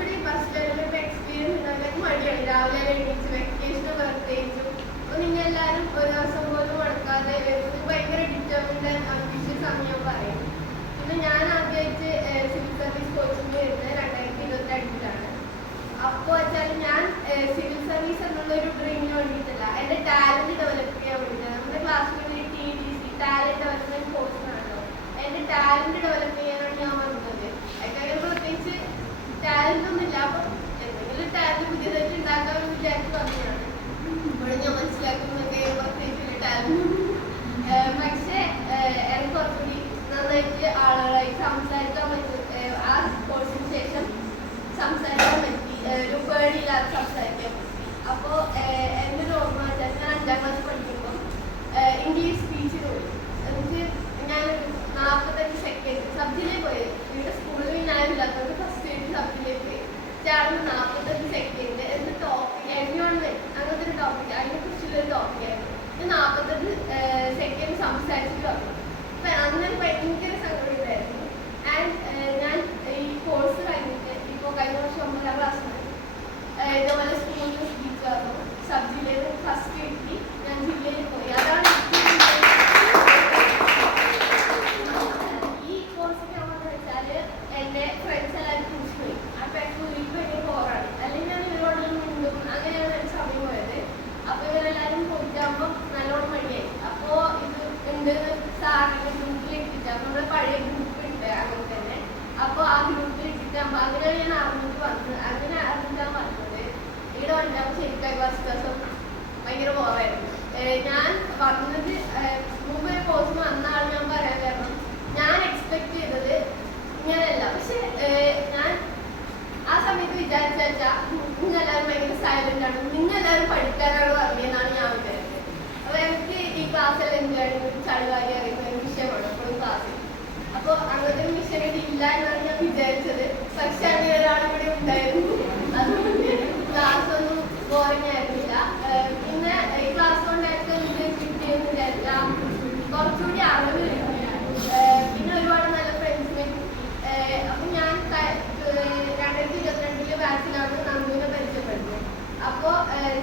കുറച്ചുകൂടി bus സ്റ്റൈലിലൊക്കെ experience ഉണ്ടാക്കാൻ മടിയാണ്. രാവിലെ എണീച്ച് വെക്കേഷന് പ്രത്യേകിച്ചും. അപ്പോൾ നിങ്ങൾ എല്ലാവരും ഒരു ദിവസം പോലും മുടക്കാതെ ഭയങ്കര ഡിറ്റർമിൻഡ് ആൻഡ് അംബിഷ്യസ് ആണ് ഞാൻ പറയും. പിന്നെ ഞാൻ ആദ്യമായിട്ട് സിവിൽ സർവീസ് കോച്ചിങ് വരുന്നത് 2025-ലാണ്. അപ്പോൾ വെച്ചാൽ ഞാൻ സിവിൽ സർവീസ് എന്നുള്ളൊരു ഡ്രീമിന് വേണ്ടിയിട്ടല്ല, എൻ്റെ ടാലൻറ്റ് ഡെവലപ്പ് ചെയ്യാൻ വേണ്ടിയിട്ടാണ്. നമ്മുടെ ക്ലാസ്സിൽ TDC ടാലൻറ്റ് ഡെവലപ്മെൻറ്റ് കോഴ്സാണല്ലോ. എൻ്റെ ടാലൻറ്റ് ഡെവലപ്പ് ചെയ്യാനാണ് ഞാൻ വന്നത്. അതിന് പ്രത്യേകിച്ച് ടാലൻ്റ് ഒന്നുമില്ല, അപ്പം എന്തെങ്കിലും ടാലൻറ്റ് പുതിയതായിട്ട് ഉണ്ടാക്കാമെന്ന് വിചാരിച്ച് പറഞ്ഞതാണ്. ഇപ്പോൾ ഞാൻ മനസ്സിലാക്കുന്നതൊക്കെ പ്രത്യേകിച്ച് ടാലൻറ്റ്. പക്ഷേ എനിക്ക് കുറച്ചുകൂടി നന്നായിട്ട് ആളുകളായി സംസാരിക്കാൻ പറ്റും. ആ കോഴ്സിന് ശേഷം സംസാരിക്കാൻ പറ്റി, ഒരു പേടിയില്ലാതെ സംസാരിക്കാൻ പറ്റി. അപ്പോൾ എൻ്റെ ഒരു ഓർമ്മ വെച്ചാൽ ഞാൻ 5ാം ക്ലാസ് പഠിക്കുമ്പോൾ ഇംഗ്ലീഷ് സ്പീച്ചിന് പോയി. എന്നിട്ട് ഞാനൊരു 45 സെക്കൻഡ് സബ്ജിയിലേക്ക് പോയത്. ഇവിടെ സ്കൂളിൽ ഞാനില്ലാത്തത് ഫസ്റ്റ് സബ്ജിയിലേക്ക് പോയി. ചേർന്ന് 45 സെക്കൻഡ് എന്ത് ടോപ്പിക്, എൻവയോൺമെൻറ്റ് അങ്ങനത്തെ ഒരു ടോപ്പിക്, അതിനെക്കുറിച്ചുള്ളൊരു ടോപ്പിക്കായിരുന്നു. ഞാൻ 45 സെക്കൻഡ് സംസാരിച്ചിട്ട് വന്നു. അപ്പം അങ്ങനെ ഭയങ്കര സങ്കടം ഉണ്ടായിരുന്നു. ആൻഡ് ഞാൻ ഈ കോഴ്സ് കഴിഞ്ഞിട്ട് ഇപ്പോൾ കഴിഞ്ഞ വർഷം 9ാം ക്ലാസ്സിൽ ഇതുപോലെ സ്കൂളിൽ സ്പീച്ച് വന്നു. സബ് ജില്ലയിൽ ഫസ്റ്റ് കിട്ടി. ഞാൻ ജില്ലയിൽ പോയി. അതാണ് ഈ കോഴ്സിന് ആണെന്ന് വെച്ചാൽ എൻ്റെ ഫ്രണ്ട്സ് എല്ലാവരും ട്യൂഷൻ പോയി. അപ്പോൾ എനിക്ക് ഭയങ്കര ബോറാണ്. അല്ലെങ്കിൽ ഞാൻ ഇവരോടെല്ലാം മിണ്ടും. അങ്ങനെയാണ് എൻ്റെ സമയം പോയത്. അപ്പോൾ ഇവരെല്ലാവരും പോയിട്ടാകുമ്പോൾ നല്ലോണം മടിയായി. അപ്പോൾ ഇത് ഉണ്ട് സാറിൻ്റെ ഗ്രൂപ്പിൽ ഇട്ടിട്ട് നമ്മുടെ പഴയ ഗ്രൂപ്പ് ഉണ്ട് അങ്ങനെ തന്നെ. അപ്പോൾ ആ ഗ്രൂപ്പിൽ ഇട്ടിട്ടാകുമ്പോൾ അങ്ങനെയാണ് ഞാൻ അറിഞ്ഞിട്ട് വന്നത്. അങ്ങനെ അറിഞ്ഞിട്ടാണ് വന്നത്. ഇവിടെ വന്നപ്പോൾ ശരിക്കും ഫസ്റ്റ് ദിവസം ഭയങ്കര ബോറായിരുന്നു. ഞാൻ വന്നത് മുമ്പ് ഒരു കോഴ്സ് വന്ന ആൾ ഞാൻ പറയാൻ കാരണം ഞാൻ എക്സ്പെക്ട് ചെയ്തത് ഇങ്ങനെയല്ല. പക്ഷെ ഞാൻ ആ സമയത്ത് വിചാരിച്ചാൽ നിങ്ങളെല്ലാവരും ഭയങ്കര സൈലൻ്റ് ആണ്, നിങ്ങളെല്ലാവരും പഠിക്കാനാണ് പറഞ്ഞതെന്നാണ് ഞാൻ വിചാരിച്ചത്. അപ്പോൾ എനിക്ക് ഈ ക്ലാസ്സിൽ എന്താണ് ചളിവാരി അറിയുന്ന ഒരു വിഷയമാണ് എപ്പോഴും ക്ലാസ്സിൽ. അപ്പോൾ അങ്ങനത്തെ ഒരു വിഷയം ഇല്ല എന്നാണ് ഞാൻ വിചാരിച്ചത്. പക്ഷെ അങ്ങനെ ഒരാളും കൂടെ ഉണ്ടായിരുന്നു. അതുകൊണ്ട് ക്ലാസ് ഒന്നും ബോറിംഗ് ആയിരുന്നില്ല. പിന്നെ ഈ ക്ലാസ് കൊണ്ടായിട്ട് എന്ത് കിട്ടിയെന്ന് വിചാരിച്ചാൽ കുറച്ചുകൂടി അറിവ് കിട്ടി. പിന്നെ ഒരുപാട് നല്ല ഫ്രണ്ട്സിനെ കിട്ടി. അപ്പം ഞാൻ 2022 ബാച്ചിലാണ് നന്ദുവിനെ പരിചയപ്പെടുന്നത്. അപ്പോൾ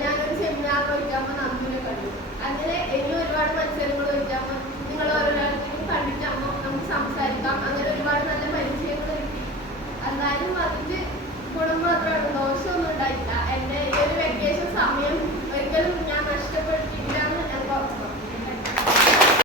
ഞാനൊരു സെമിനാർ ചോദിക്കുമ്പോൾ നന്ദുവിനെ കണ്ടു. അങ്ങനെ ഇനി ഒരുപാട് മത്സരങ്ങൾ ചോദിക്കുമ്പോൾ നിങ്ങൾ ഓരോരാൾക്കും കണ്ടിട്ടാകുമ്പോൾ നമുക്ക് സംസാരിക്കാം. അങ്ങനെ ഒരുപാട് നല്ല പരിചയങ്ങൾ കിട്ടി. എന്തായാലും അതിൻ്റെ